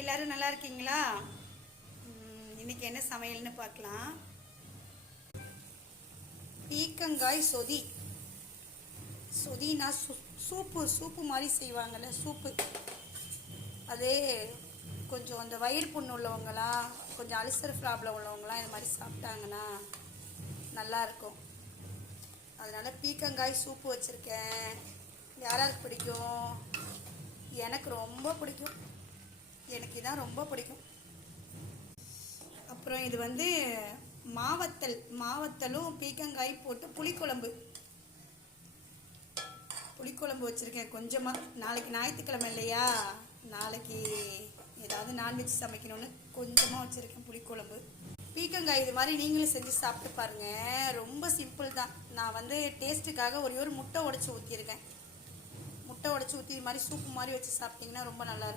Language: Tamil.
எல்லாரும் நல்லா இருக்கீங்களா? இன்னைக்கு என்ன சமையல்னு பார்க்கலாம். பீக்கங்காய் சொதி. சொதினா சூப்பு மாதிரி செய்வாங்கள்ல, சூப்பு. அதே கொஞ்சம் அந்த வயிறு புண்ணு உள்ளவங்களாம், கொஞ்சம் அல்சர் ப்ராப்ளம் உள்ளவங்களாம் இது மாதிரி சாப்பிட்டாங்கன்னா நல்லாயிருக்கும். அதனால் பீக்கங்காய் சூப்பு வச்சுருக்கேன். யாராருக்கு பிடிக்கும்? எனக்கு ரொம்ப பிடிக்கும். எனக்கு இதான் ரொம்ப பிடிக்கும். அப்புறம் இது வந்து மாவத்தலும் பீக்கங்காய் போட்டு புளிக்குழம்பு வச்சுருக்கேன் கொஞ்சமாக. நாளைக்கு ஞாயிற்றுக்கிழமை இல்லையா, நாளைக்கு ஏதாவது நான்வெஜ் சமைக்கணும்னு கொஞ்சமாக வச்சுருக்கேன் புளிக்குழம்பு. பீக்கங்காய் இது மாதிரி நீங்களும் செஞ்சு சாப்பிட்டு பாருங்கள். ரொம்ப சிம்பிள் தான். நான் வந்து டேஸ்ட்டுக்காக ஒரே ஒரு முட்டை உடச்சி ஊற்றிருக்கேன். முட்டை உடச்சி ஊற்றி இது மாதிரி சூப்பு மாதிரி வச்சு சாப்பிட்டிங்கன்னா ரொம்ப நல்லாயிருக்கும்.